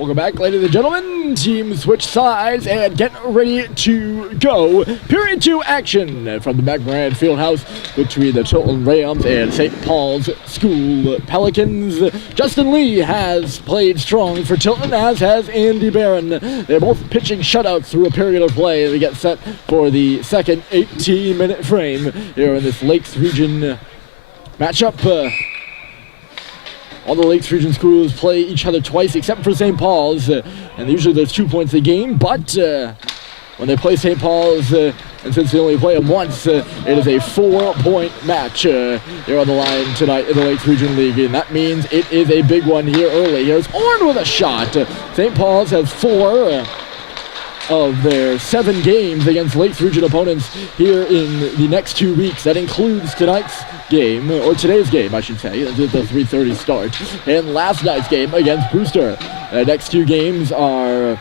Welcome back, ladies and gentlemen. Team switch sides and get ready to go. Period 2 action from the MacMorran Fieldhouse between the Tilton Rams and St. Paul's School Pelicans. Justin Lee has played strong for Tilton, as has Andy Barron. They're both pitching shutouts through a period of play to get set for the second 18-minute frame here in this Lakes Region matchup. All the Lakes Region schools play each other twice, except for St. Paul's, and usually there's 2 points a game, but when they play St. Paul's, and since they only play them once, it is a 4-point match here on the line tonight in the Lakes Region League, and that means it is a big one here early. Here's Orn with a shot. St. Paul's has 4 of their 7 games against Lakes Region opponents here in the next 2 weeks. That includes tonight's game, or today's game, I should say, the 3:30 start, and last night's game against Brewster. The next 2 games are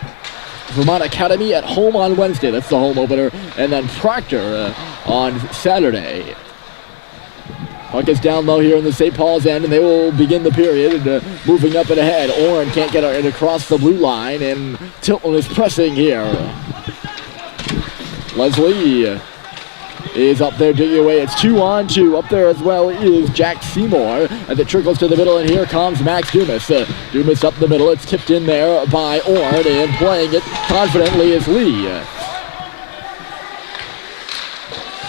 Vermont Academy at home on Wednesday, that's the home opener, and then Proctor on Saturday. Puck is down low here in the St. Paul's end, and they will begin the period moving up and ahead. Orrin can't get it across the blue line, and Tilton is pressing here. Leslie is up there digging away. It's 2-on-2. Up there as well is Jack Seymour as it trickles to the middle, and here comes Max Dumas. Dumas up the middle. It's tipped in there by Orrin, and playing it confidently is Lee.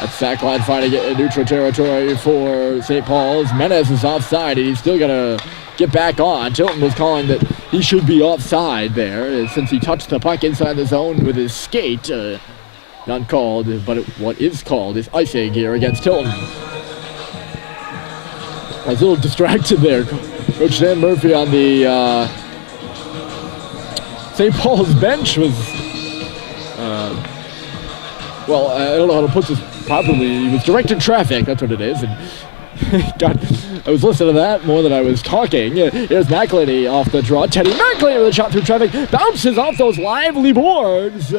That sack line trying to get in neutral territory for St. Paul's. Menez is offside, and he's still going to get back on. Tilton was calling that he should be offside there since he touched the puck inside the zone with his skate. Not called, but what is called is icing here against Tilton. I was a little distracted there. Coach Dan Murphy on the St. Paul's bench was, well, I don't know how to put this properly. He was directing traffic, that's what it is. And God, I was listening to that more than I was talking. Here's McElhaney off the draw. Teddy McElhaney with a shot through traffic. Bounces off those lively boards.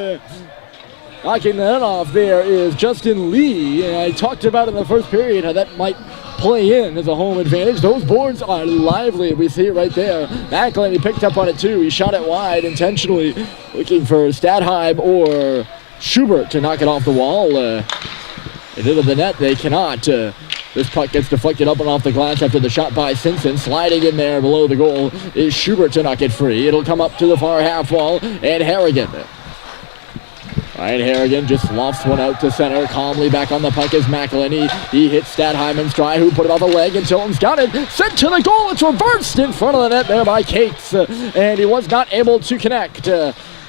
Knocking that off there is Justin Lee. And I talked about in the first period how that might play in as a home advantage. Those boards are lively. We see it right there. McElhaney picked up on it too. He shot it wide intentionally, looking for Stadheim or Schubert to knock it off the wall. And into the net, they cannot. This puck gets deflected up and off the glass after the shot by Simpson. Sliding in there below the goal is Schubert to knock it free. It'll come up to the far half wall, and Harrigan. Ryan Harrigan just lofts one out to center. Calmly back on the puck is McElhaney. He hits Stadheim and Strye, who put it on the leg, and Tilton's got it. Sent to the goal. It's reversed in front of the net there by Cates, and he was not able to connect.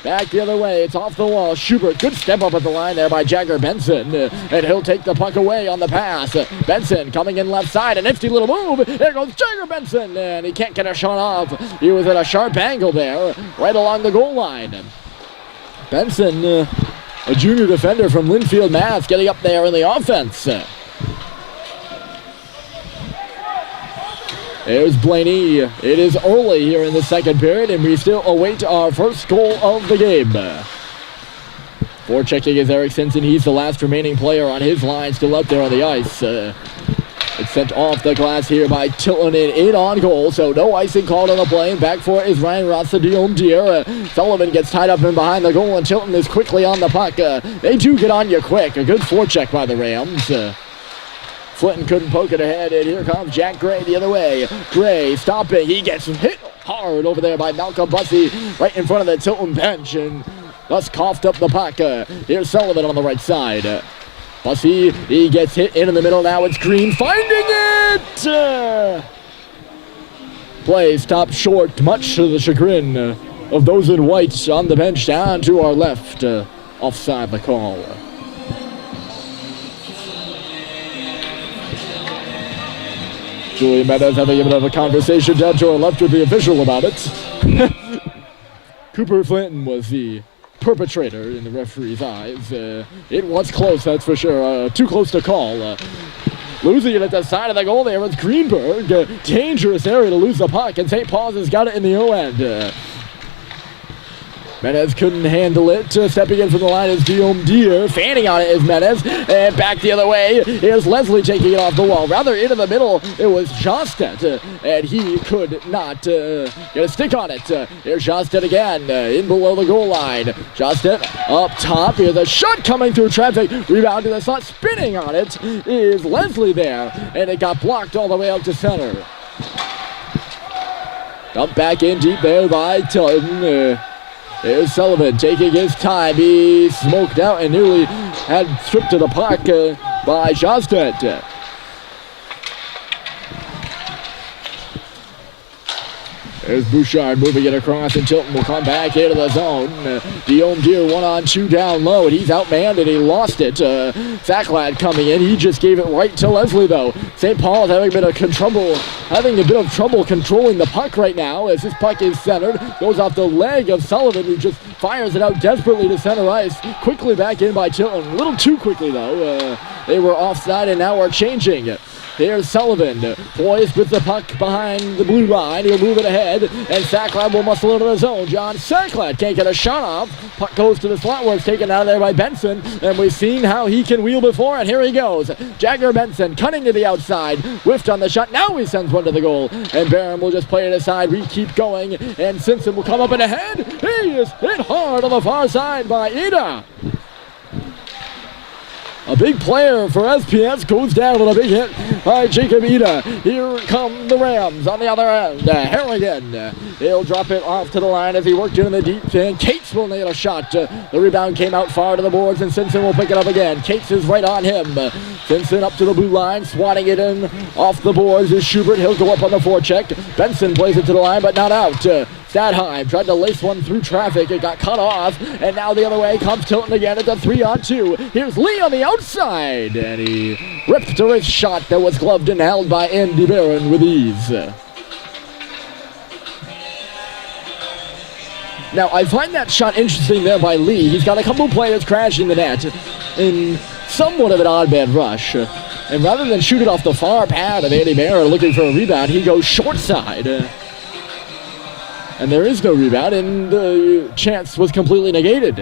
Back the other way, it's off the wall. Schubert, good step up at the line there by Jagger Benson, and he'll take the puck away on the pass. Benson coming in left side, a nifty little move. There goes Jagger Benson, and he can't get a shot off. He was at a sharp angle there, right along the goal line. Benson, a junior defender from Linfield, Mass, getting up there in the offense. There's Blaney. It is early here in the second period, and we still await our first goal of the game. Forechecking is Eric Simpson. He's the last remaining player on his line, still up there on the ice. It's sent off the glass here by Tilton, and in on goal, so no icing called on the play. And back for it is Ryan Rossadion. Sullivan gets tied up in behind the goal, and Tilton is quickly on the puck. They do get on you quick. A good forecheck by the Rams. Flinton couldn't poke it ahead, and here comes Jack Gray the other way. Gray stopping. He gets hit hard over there by Malcolm Bussey right in front of the Tilton bench, and thus coughed up the puck. Here's Sullivan on the right side. Bussey, he gets hit in the middle. Now it's Green finding it! Play stopped short, much to the chagrin of those in white on the bench down to our left. Offside the call. Julian Menez having a bit of a conversation down to our left with the official about it. Cooper Flinton was the perpetrator in the referee's eyes. It was close, that's for sure. Too close to call. Losing it at the side of the goal there is Greenberg. Dangerous area to lose the puck, and St. Paul's has got it in the O end. Menez couldn't handle it. Stepping in from the line is Guillaume Deer. Fanning on it is Menez. And back the other way is Leslie taking it off the wall. Rather into the middle, it was Jostet. And he could not get a stick on it. Here's Jostet again, in below the goal line. Jostet up top. Here's a shot coming through traffic. Rebound to the slot. Spinning on it is Leslie there. And it got blocked all the way out to center. Dumped back in deep there by Tilton. Here's Sullivan taking his time. He smoked out and nearly had stripped to the puck by Jostet. There's Bouchard moving it across, and Tilton will come back into the zone. Guillaume Deer 1-on-2 down low, and he's outmanned, and he lost it. Sacklad coming in. He just gave it right to Leslie, though. St. Paul is having a bit of trouble controlling the puck right now, as this puck is centered. Goes off the leg of Sullivan, who just fires it out desperately to center ice. Quickly back in by Tilton. A little too quickly, though. They were offside, and now are changing. Here's Sullivan, poised with the puck behind the blue line. He'll move it ahead, and Sacklad will muscle into the zone. John Sacklad can't get a shot off. Puck goes to the slot where it's taken out of there by Benson, and we've seen how he can wheel before, and here he goes. Jagger Benson cutting to the outside, whiffed on the shot. Now he sends one to the goal, and Barham will just play it aside. We keep going, and Simpson will come up and ahead. He is hit hard on the far side by Ida. A big player for SPS goes down with a big hit by Jacob Ida. Here come the Rams on the other end. Harrigan, he'll drop it off to the line as he worked into the deep end. Cates will nail a shot. The rebound came out far to the boards, and Simpson will pick it up again. Cates is right on him. Simpson up to the blue line, swatting it in off the boards is Schubert. He'll go up on the forecheck. Benson plays it to the line, but not out. Stadheim tried to lace one through traffic. It got cut off, and now the other way comes Tilton again. It's a 3-on-2. Here's Lee on the outside, and he ripped a wrist shot that was gloved and held by Andy Barron with ease. Now, I find that shot interesting there by Lee. He's got a couple players crashing the net in somewhat of an odd man rush. And rather than shoot it off the far pad of Andy Barron looking for a rebound, he goes short side. And there is no rebound, and the chance was completely negated.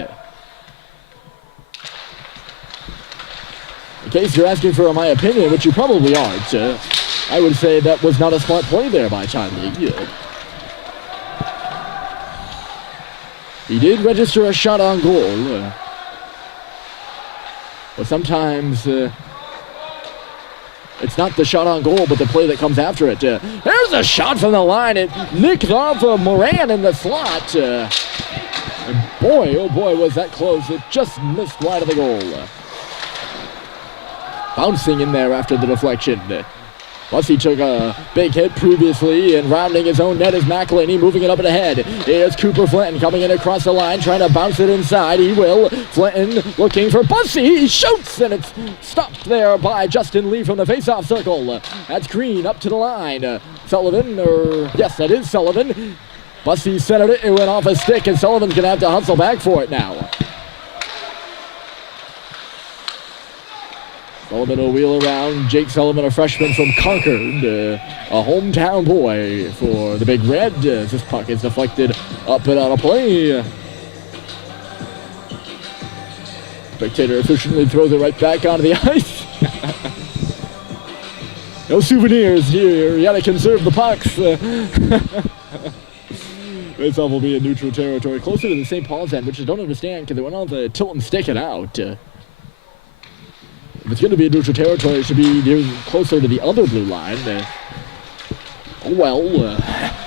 In case you're asking for my opinion, which you probably aren't, I would say that was not a smart play there by Chad Lee. He did register a shot on goal, but sometimes it's not the shot on goal, but the play that comes after it. There's a shot from the line. It nicked off of Moran in the slot. And boy, oh boy, was that close. It just missed wide of the goal. Bouncing in there after the deflection. Bussey took a big hit previously, and rounding his own net is McElhaney, moving it up and ahead. Here's Cooper Flinton coming in across the line, trying to bounce it inside. He will. Flinton looking for Bussey. He shoots, and it's stopped there by Justin Lee from the face-off circle. That's Green up to the line. Sullivan, or yes, that is Sullivan. Bussey centered it. It went off a stick, and Sullivan's going to have to hustle back for it now. Sullivan will wheel around. Jake Sullivan, a freshman from Concord, a hometown boy for the Big Red. This puck is deflected up and out of play. Spectator efficiently throws it right back onto the ice. No souvenirs here. You gotta conserve the pucks. This off will be in neutral territory, closer to the St. Paul's end, which I don't understand because they went on the Tilton stick it out. If it's going to be in neutral territory, it should be closer to the other blue line.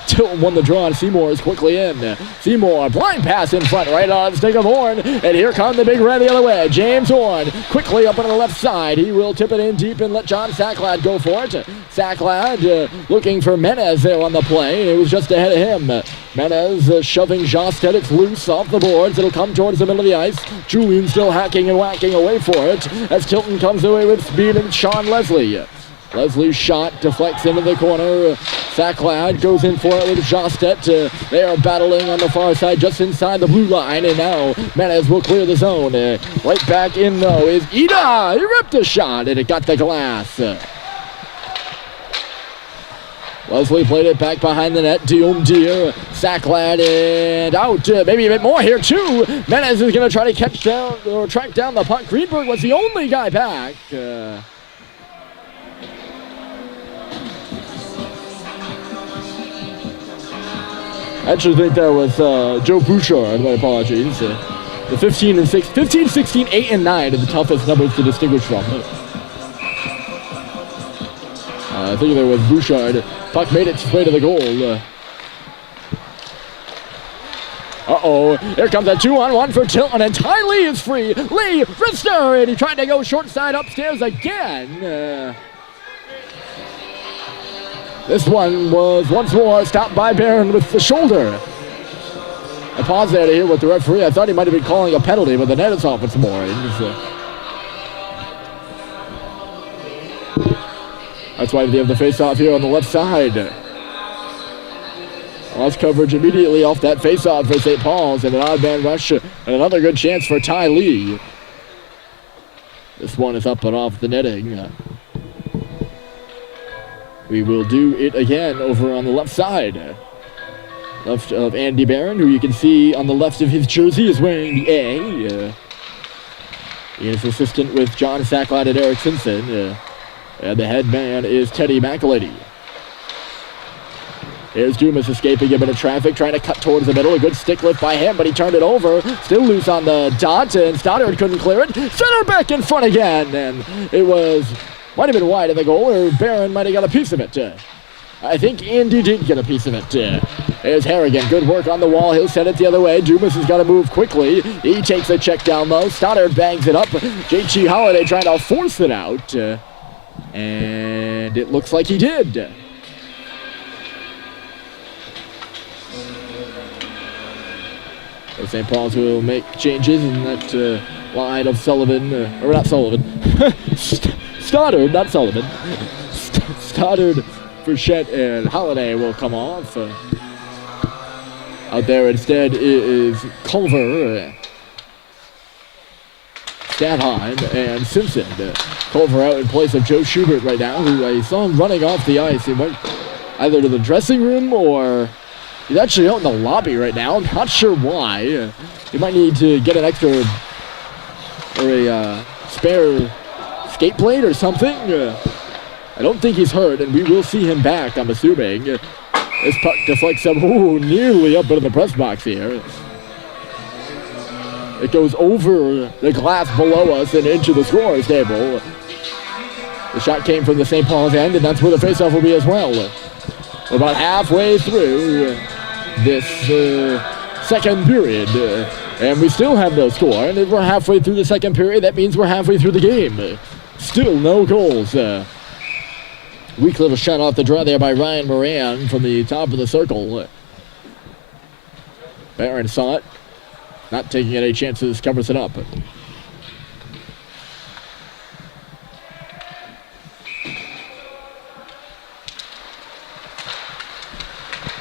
Tilton won the draw, and Seymour is quickly in. Seymour, blind pass in front, right on the stick of Horn, and here comes the Big Red the other way. James Horn, quickly up on the left side. He will tip it in deep and let John Sacklad go for it. Sacklad looking for Menez there on the play. It was just ahead of him. Menez shoving Jostet. It's loose off the boards. It'll come towards the middle of the ice. Julian still hacking and whacking away for it as Tilton comes away with speed and Sean Leslie. Leslie's shot deflects into the corner. Sacklad goes in for it with Jostet. They are battling on the far side just inside the blue line, and now Menez will clear the zone. Right back in, though, is Ida. He ripped a shot, and it got the glass. Leslie played it back behind the net. Deer, Sacklad, and out. Maybe a bit more here, too. Menez is going to try to catch down or track down the puck. Greenberg was the only guy back. I actually think that was Joe Bouchard. My apologies. The 15, 16, 8, and 9 are the toughest numbers to distinguish from. I think there was Bouchard. Puck made its way to the goal. Uh-oh. Here comes a 2-on-1 for Tilton, and Ty Lee is free. Lee, wrister, and he tried to go short side upstairs again. This one was once more stopped by Barron with the shoulder. I paused there to hear what the referee, I thought he might have been calling a penalty, but the net is off its moorings. That's why they have the face-off here on the left side. Lost coverage immediately off that face-off for St. Paul's, and an odd man rush, and another good chance for Ty Lee. This one is up and off the netting. We will do it again over on the left side. Left of Andy Barron, who you can see on the left of his jersey is wearing the A. He is assistant with John Sacklad and Eric Simpson. And the head man is Teddy McElady. Here's Dumas escaping a bit of traffic, trying to cut towards the middle. A good stick lift by him, but he turned it over. Still loose on the dot, and Stoddard couldn't clear it. Center back in front again, and it might have been wide of the goal, or Barron might have got a piece of it. I think Andy did get a piece of it. There's Harrigan. Good work on the wall. He'll send it the other way. Dumas has got to move quickly. He takes a check down low. Stoddard bangs it up. J.G. Holiday trying to force it out. And it looks like he did. So St. Paul's will make changes in that line of Sullivan, or not Sullivan, Stoddard, not Sullivan. Stoddard, Frechette, and Holiday will come off. Out there instead is Culver, Stadheim, and Simpson. Culver out in place of Joe Schubert right now, who I saw him running off the ice. He went either to the dressing room or he's actually out in the lobby right now. I'm not sure why. He might need to get an extra or a spare skate blade or something. I don't think he's hurt, and we will see him back, I'm assuming. This puck deflects up, nearly up into the press box here. It goes over the glass below us and into the scorer's table. The shot came from the St. Paul's end, and that's where the faceoff will be as well. We're about halfway through this second period, and we still have no score. And if we're halfway through the second period, that means we're halfway through the game. Still no goals. Weak little shot off the draw there by Ryan Moran from the top of the circle. Barron saw it. Not taking any chances, covers it up.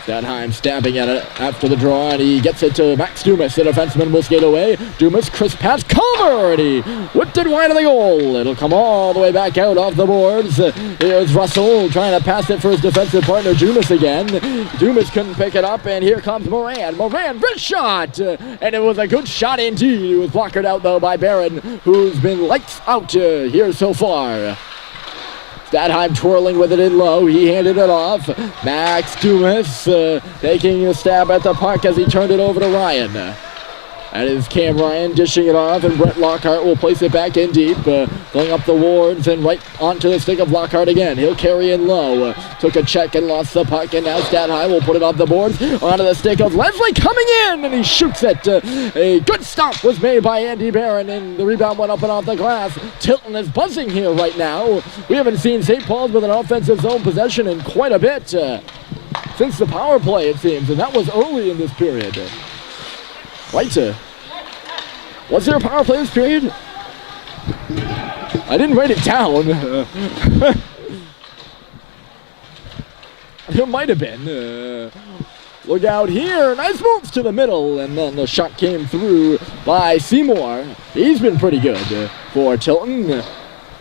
Stadheim stabbing at it after the draw, and he gets it to Max Dumas. The defenseman will skate away. Dumas, crisp pass, Culver, and he whipped it wide of the goal. It'll come all the way back out off the boards. Here's Russell trying to pass it for his defensive partner, Dumas again. Dumas couldn't pick it up, and here comes Moran. Moran, wrist shot, and it was a good shot indeed. It was blocked out, though, by Barron, who's been lights out here so far. Stadheim twirling with it in low. He handed it off. Max Dumas taking a stab at the puck as he turned it over to Ryan. That is Cam Ryan dishing it off, and Brett Lockhart will place it back in deep, going up the wards and right onto the stick of Lockhart again. He'll carry in low. Took a check and lost the puck, and now Stadheim will put it off the boards onto the stick of Leslie coming in, and he shoots it. A good stop was made by Andy Barron, and the rebound went up and off the glass. Tilton is buzzing here right now. We haven't seen St. Paul's with an offensive zone possession in quite a bit since the power play, it seems, and that was early in this period. Right. Was there a power play this period? I didn't write it down. There might have been. Look out here. Nice moves to the middle. And then the shot came through by Seymour. He's been pretty good for Tilton.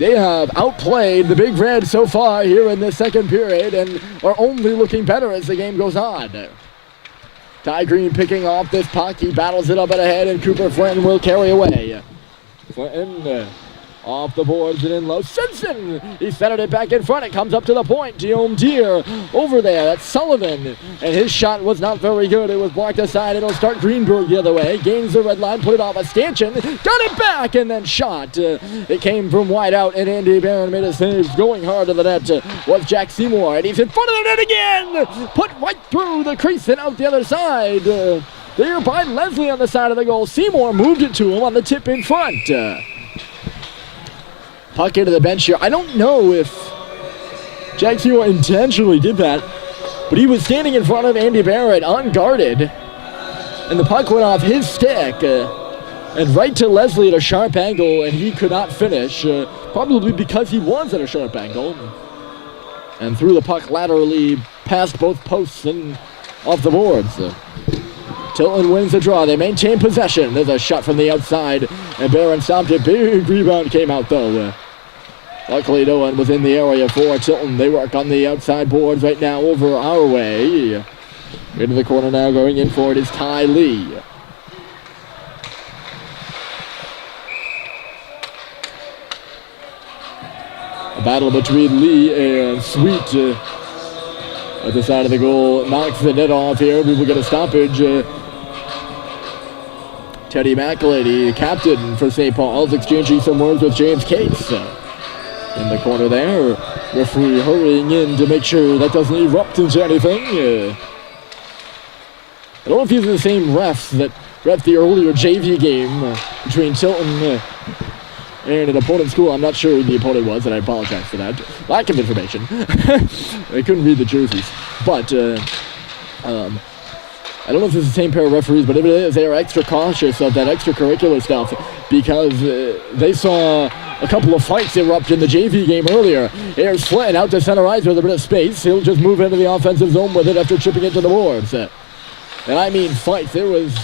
They have outplayed the Big Red so far here in the second period and are only looking better as the game goes on. Ty Green picking off this puck. He battles it up and ahead, and Cooper Flinton will carry away. Flinton off the boards and in low. Simpson! He centered it back in front. It comes up to the point. Guillaume Deere over there. That's Sullivan. And his shot was not very good. It was blocked aside. It'll start Greenberg the other way. Gains the red line. Put it off a stanchion. Got it back and then shot. It came from wide out, and Andy Barron made a save. Going hard to the net was Jack Seymour. And he's in front of the net again. Put right through the crease and out the other side. There by Leslie on the side of the goal. Seymour moved it to him on the tip in front. Puck into the bench here. I don't know if Jack Seymour intentionally did that, but he was standing in front of Andy Barrett unguarded, and the puck went off his stick and right to Leslie at a sharp angle, and he could not finish, probably because he was at a sharp angle, and threw the puck laterally past both posts and off the boards. Tilton wins the draw. They maintain possession. There's a shot from the outside, and Barron stopped it. Big rebound came out, though. Luckily, no one was in the area for Tilton. They work on the outside boards right now over our way. Into the corner now, going in for it is Ty Lee. A battle between Lee and Sweet at the side of the goal. Knocks the net off here. We will get a stoppage. Teddy McElady, captain for St. Paul's, exchanging some words with James Cates. In the corner there, referee hurrying in to make sure that doesn't erupt into anything. I don't know if these are the same refs that ref the earlier JV game between Tilton and an opponent school. I'm not sure who the opponent was, and I apologize for that. Lack of information. I couldn't read the jerseys. But, I don't know if it's the same pair of referees, but if it is, they are extra cautious of that extracurricular stuff because they saw a couple of fights erupt in the JV game earlier. Here's Flynn out to center ice with a bit of space. He'll just move into the offensive zone with it after chipping it to the boards. And I mean fights. There was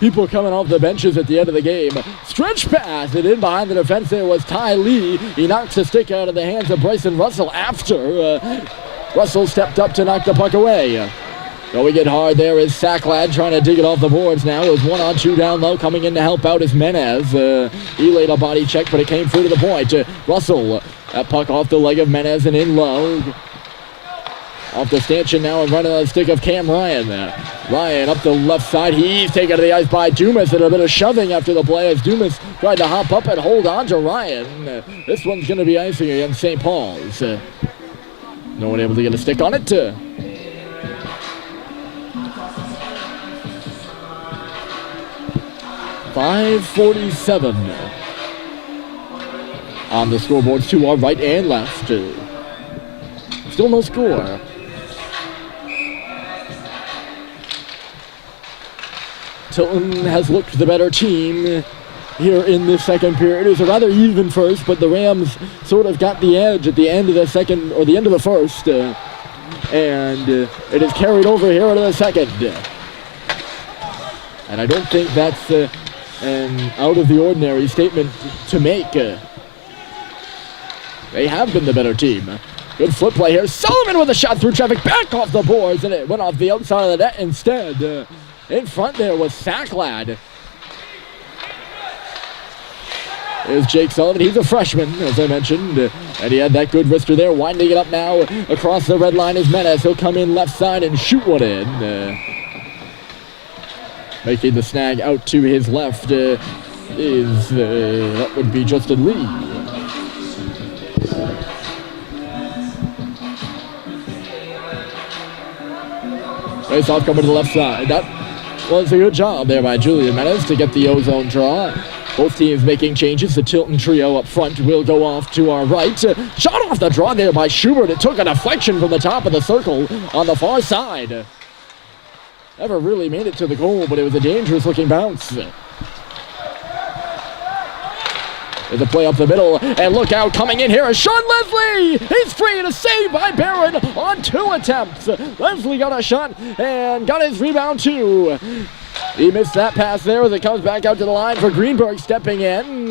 people coming off the benches at the end of the game. Stretch pass, and in behind the defense there was Ty Lee. He knocks the stick out of the hands of Bryson Russell after Russell stepped up to knock the puck away. Going in hard there is Sacklad trying to dig it off the boards now. It was 1-on-2 down low. Coming in to help out is Menez. He laid a body check, but it came through to the point. Russell, that puck off the leg of Menez and in low. Off the stanchion now and running on the stick of Cam Ryan. Ryan up the left side. He's taken to the ice by Dumas, and a bit of shoving after the play as Dumas tried to hop up and hold on to Ryan. This one's going to be icing against St. Paul's. No one able to get a stick on it. 5:47 on the scoreboards to our right and left. Still no score. Tilton has looked the better team here in this second period. It was a rather even first, but the Rams sort of got the edge at the end of the second, or the end of the first, and it is carried over here into the second. And I don't think that's an out-of-the-ordinary statement to make. They have been the better team. Good flip play here. Sullivan with a shot through traffic, back off the boards, and it went off the outside of the net instead. In front there was Sacklad. There's Jake Sullivan. He's a freshman, as I mentioned, and he had that good wrister there. Winding it up now across the red line is Menace. He'll come in left side and shoot one in. Making the snag out to his left that would be Justin Lee. Face off coming to the left side. That was a good job there by Julian Menace to get the ozone draw. Both teams making changes. The Tilton trio up front will go off to our right. Shot off the draw there by Schubert. It took a deflection from the top of the circle on the far side. Never really made it to the goal, but it was a dangerous looking bounce. There's a play up the middle, and look out, coming in here is Sean Leslie! He's free, and a save by Barron on 2 attempts. Leslie got a shot and got his rebound too. He missed that pass there as it comes back out to the line for Greenberg stepping in.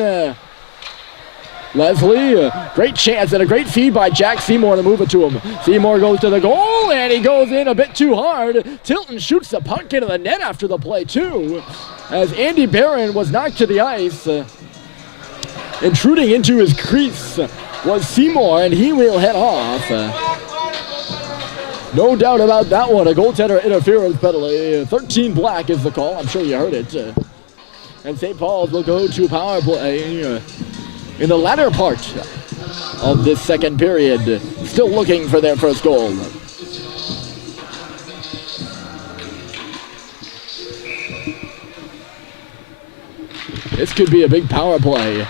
Leslie, great chance and a great feed by Jack Seymour to move it to him. Seymour goes to the goal, and he goes in a bit too hard. Tilton shoots the puck into the net after the play, too, as Andy Barron was knocked to the ice. Intruding into his crease was Seymour, and he will head off. No doubt about that one, a goaltender interference penalty. 13 black is the call, I'm sure you heard it. And St. Paul's will go to power play in the latter part of this second period, still looking for their first goal. This could be a big power play.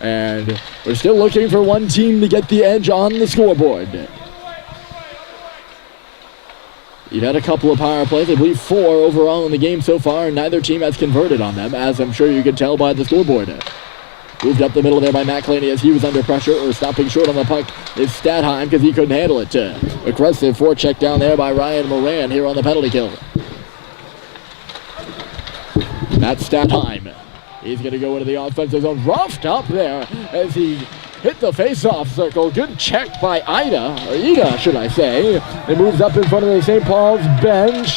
And we're still looking for one team to get the edge on the scoreboard. You've had a couple of power plays, I believe 4 overall in the game so far, and neither team has converted on them, as I'm sure you can tell by the scoreboard. Moved up the middle there by McClaney as he was under pressure, or stopping short on the puck is Stadheim because he couldn't handle it. Aggressive forecheck down there by Ryan Moran here on the penalty kill. That's Stadheim. He's going to go into the offensive zone, roughed up there as he hit the face-off circle. Good check by Ida, should I say. It moves up in front of the St. Paul's bench.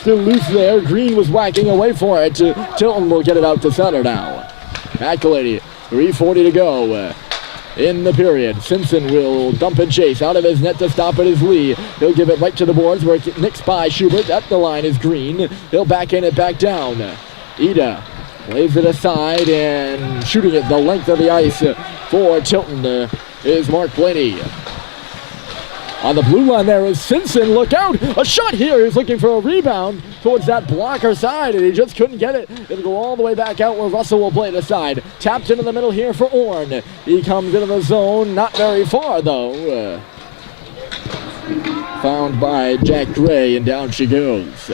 Still loose there. Green was whacking away for it. Tilton will get it out to center now. McElady, 3:40 to go in the period. Simpson will dump and chase. Out of his net to stop it is Lee. He'll give it right to the boards where it nicks by Schubert. At the line is Green. He'll backhand it back down. Ida lays it aside and shooting it the length of the ice for Tilton is Mark Blaney. On the blue line there is Simpson. Look out! A shot here. He's looking for a rebound towards that blocker side, and he just couldn't get it. It'll go all the way back out where Russell will play it aside. Tapped into the middle here for Orn. He comes into the zone. Not very far, though. Found by Jack Gray, and down she goes.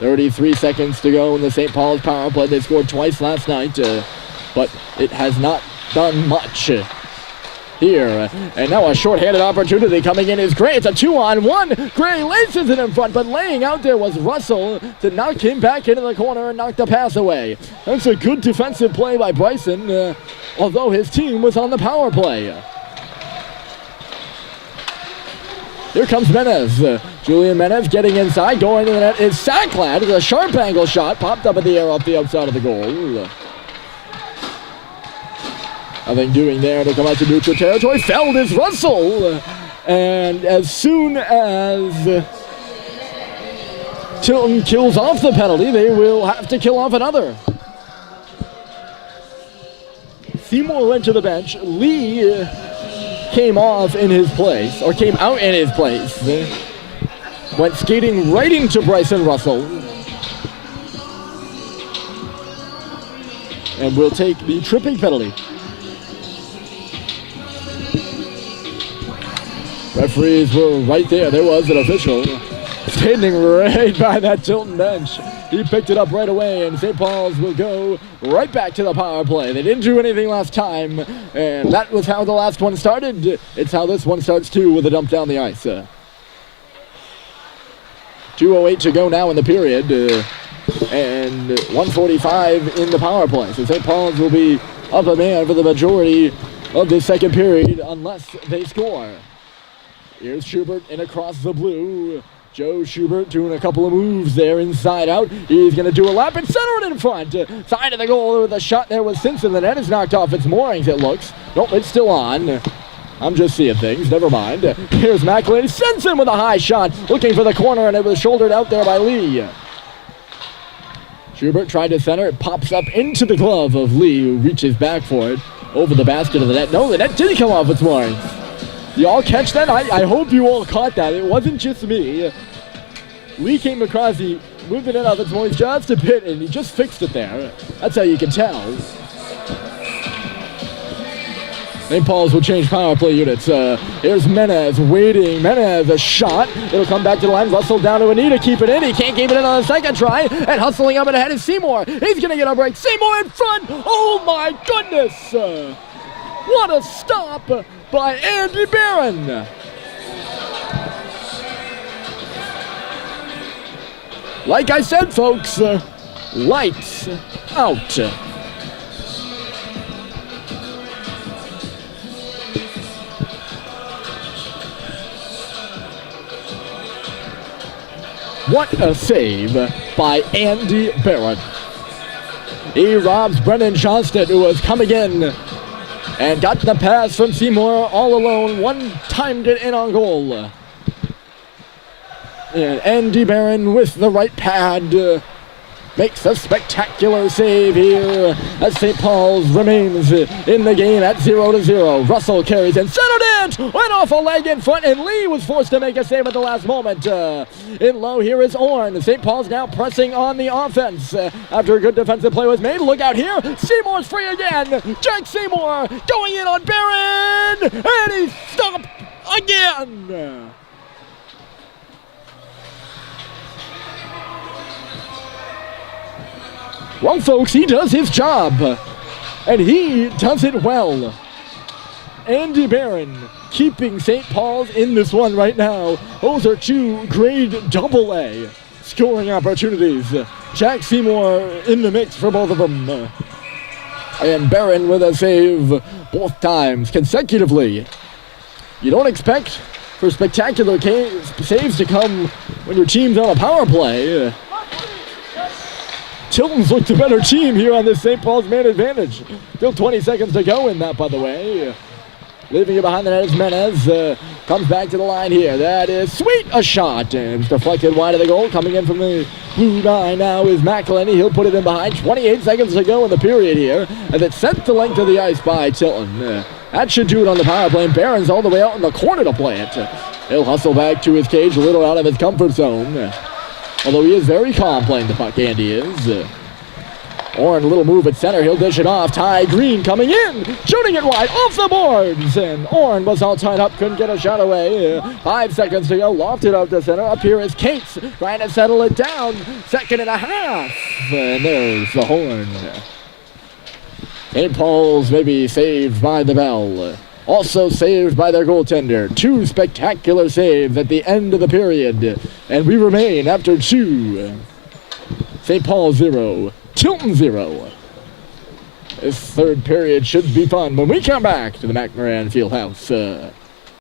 33 seconds to go in the St. Paul's power play. They scored twice last night, but it has not done much here. And now a short-handed opportunity coming in is Gray. It's a 2-on-1. Gray laces it in front, but laying out there was Russell to knock him back into the corner and knock the pass away. That's a good defensive play by Bryson, although his team was on the power play. Here comes Menez. Julian Menez getting inside, going to the net is Sacklad. It's a sharp angle shot, popped up in the air off the outside of the goal. Nothing doing there to come out to neutral territory. Felled is Russell. And as soon as Tilton kills off the penalty, they will have to kill off another. Seymour went to the bench. Lee came off in his place, or came out in his place. Went skating right into Bryson Russell. And will take the tripping penalty. Referees were right there. There was an official standing right by that Tilton bench. He picked it up right away, and St. Paul's will go right back to the power play. They didn't do anything last time, and that was how the last one started. It's how this one starts, too, with a dump down the ice. 2:08 to go now in the period, and 1:45 in the power play. So St. Paul's will be up a man for the majority of the second period unless they score. Here's Schubert in across the blue. Joe Schubert doing a couple of moves there inside out. He's going to do a lap and center it in front. Side of the goal with a shot there with Simpson. The net is knocked off its moorings, it looks. Nope, it's still on. I'm just seeing things. Never mind. Here's McLean. Simpson with a high shot. Looking for the corner, and it was shouldered out there by Lee. Schubert tried to center. It pops up into the glove of Lee, who reaches back for it over the basket of the net. No, the net didn't come off its moorings. Y'all catch that? I hope you all caught that. It wasn't just me. Lee came across, he moved it in off its moorings just a bit, and he just fixed it there. That's how you can tell. St. Paul's will change power play units. Here's Menez waiting. Menez, a shot. It'll come back to the line. Russell down to Anita. Keep it in. He can't keep it in on the second try. And hustling up and ahead is Seymour. He's going to get a break. Seymour in front. Oh, my goodness. What a stop by Andy Barron. Like I said, folks, lights out. What a save by Andy Barron. He robs Brennan Johnston, who was coming in, and got the pass from Seymour all alone. One-timed it in on goal. And Andy Barron with the right pad makes a spectacular save here as St. Paul's remains in the game at 0-0. Russell carries and centered in, went off a leg in front, and Lee was forced to make a save at the last moment. In low, here is Orn. St. Paul's now pressing on the offense after a good defensive play was made. Look out here, Seymour's free again. Jack Seymour going in on Barron, and he's stopped again. Well, folks, he does his job, and he does it well. Andy Barron keeping St. Paul's in this one right now. Those are two grade AA scoring opportunities. Jack Seymour in the mix for both of them. And Barron with a save both times consecutively. You don't expect for spectacular saves to come when your team's on a power play. Tilton's looked a better team here on this St. Paul's man advantage. Still 20 seconds to go in that, by the way. Leaving it behind the net is Menez. Comes back to the line here. That is sweet, a shot. And it's deflected wide of the goal. Coming in from the blue line now is McElhenney. He'll put it in behind. 28 seconds to go in the period here. And it's sent the length of the ice by Tilton. That should do it on the power play. And Barron's all the way out in the corner to play it. He'll hustle back to his cage, a little out of his comfort zone. Although he is very calm playing the puck, Andy is. Orn, a little move at center. He'll dish it off. Ty Green coming in, shooting it wide, off the boards. And Orn was all tied up, couldn't get a shot away. 5 seconds to go, lofted up to center. Up here is Cates, trying to settle it down. Second and a half. And there's the horn. St. Paul's maybe saved by the bell. Also saved by their goaltender. 2 spectacular saves at the end of the period. And we remain after 2. St. Paul 0, Tilton 0. This third period should be fun when we come back to the MacMorran Fieldhouse.